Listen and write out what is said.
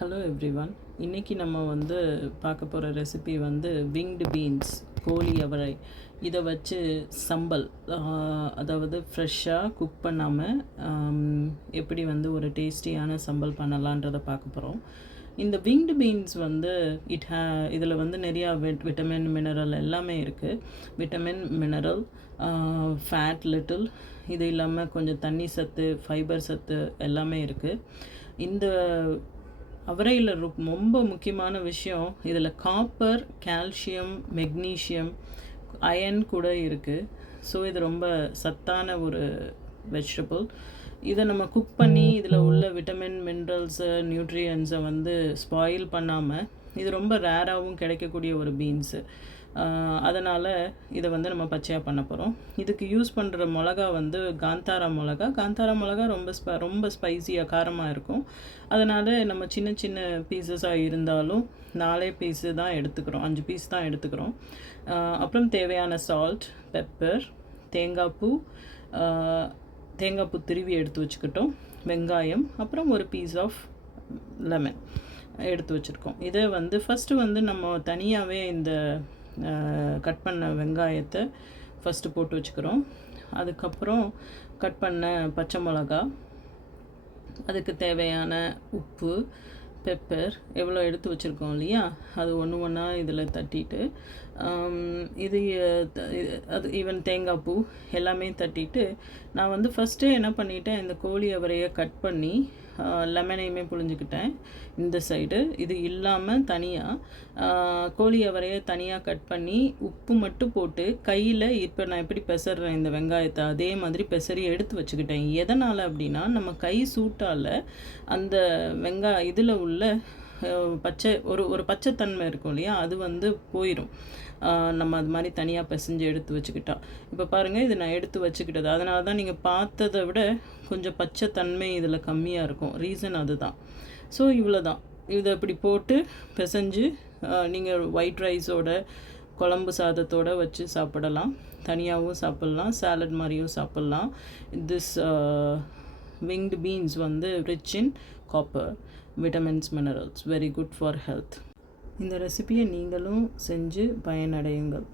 Hello everyone. இன்றைக்கி நம்ம பார்க்க போகிற ரெசிபி விங்டு பீன்ஸ், கோழி அவரை. இதை வச்சு சம்பல், அதாவது ஃப்ரெஷ்ஷாக குக் பண்ணாமல் எப்படி ஒரு டேஸ்டியான சம்பல் பண்ணலான்றதை பார்க்க போகிறோம். இந்த விங்டு பீன்ஸ் இதில் நிறையா விட்டமின், மினரல் எல்லாமே இருக்குது. விட்டமின், மினரல், ஃபேட் லிட்டில், இது இல்லாமல் கொஞ்சம் தண்ணி சத்து, ஃபைபர் சத்து எல்லாமே இருக்குது. இந்த அவரையில் ரொம்ப முக்கியமான விஷயம், இதில் காப்பர், கால்சியம், மெக்னீஷியம், அயன் கூட இருக்குது. ஸோ இது ரொம்ப சத்தான ஒரு வெஜிடபிள். இதை நம்ம குக் பண்ணி இதில் உள்ள விட்டமின், மினரல்ஸு, நியூட்ரியன்ஸை ஸ்பாயில் பண்ணாமல், இது ரொம்ப ரேராகவும் கிடைக்கக்கூடிய ஒரு பீன்ஸு. அதனால் இதை நம்ம பச்சையாக பண்ண போகிறோம். இதுக்கு யூஸ் பண்ணுற மிளகா காந்தாரா மிளகா. காந்தாரா மிளகா ரொம்ப ஸ்பைஸியாக, காரமாக இருக்கும். அதனால் நம்ம சின்ன சின்ன பீசஸாக இருந்தாலும் 4 பீஸு தான் எடுத்துக்கிறோம், 5 பீஸ் தான் எடுத்துக்கிறோம். அப்புறம் தேவையான சால்ட், பெப்பர், தேங்காய்ப்பூ திருவி எடுத்து வச்சுக்கிட்டோம், வெங்காயம், அப்புறம் ஒரு பீஸ் ஆஃப் லெமன் எடுத்து வச்சுருக்கோம். இதை ஃபஸ்ட்டு நம்ம தனியாகவே இந்த கட் பண்ண வெங்காயத்தை ஃபஸ்ட்டு போட்டு வச்சுக்கிறோம். அதுக்கப்புறம் கட் பண்ண பச்சை மிளகா, அதுக்கு தேவையான உப்பு, பெப்பர் எவ்வளோ எடுத்து வச்சுருக்கோம் இல்லையா, அது ஒன்று ஒன்றா இதில் தட்டிட்டு, அது ஈவன் தேங்காய் பூ எல்லாமே தட்டிட்டு, நான் ஃபஸ்ட்டே என்ன பண்ணிட்டேன், இந்த கோழி அவரையை கட் பண்ணி லெமனையுமே புழிஞ்சிக்கிட்டேன் இந்த சைடு. இது இல்லாமல் தனியாக கோழி அவரையை தனியாக கட் பண்ணி உப்பு மட்டும் போட்டு கையில், இப்போ நான் எப்படி பெசறேன் இந்த வெங்காயத்தை, அதே மாதிரி பெசரி எடுத்து வச்சுக்கிட்டேன். எதனால் அப்படின்னா, நம்ம கை சூட்டால் அந்த இதில் உள்ள ஒரு பச்சைத்தன்மை இருக்கும் இல்லையா, அது போயிடும். நம்ம அது மாதிரி தனியாக பிசைஞ்சு எடுத்து வச்சுக்கிட்டா. இப்போ பாருங்கள், இது நான் எடுத்து வச்சுக்கிட்டது. அதனால தான் நீங்கள் பார்த்ததை விட கொஞ்சம் பச்சைத்தன்மை இதில் கம்மியாக இருக்கும். ரீசன் அதுதான். ஸோ இவ்வளோ தான். இதை இப்படி போட்டு பிசைஞ்சு நீங்கள் ஒயிட் ரைஸோட, குழம்பு சாதத்தோடு வச்சு சாப்பிடலாம். தனியாகவும் சாப்பிட்லாம், சாலட் மாதிரியும் சாப்பிட்லாம். This winged beans rich in copper, vitamins, minerals, very good for health. இந்த ரெசிபியை நீங்களும் செஞ்சு பயனடையுங்கள்.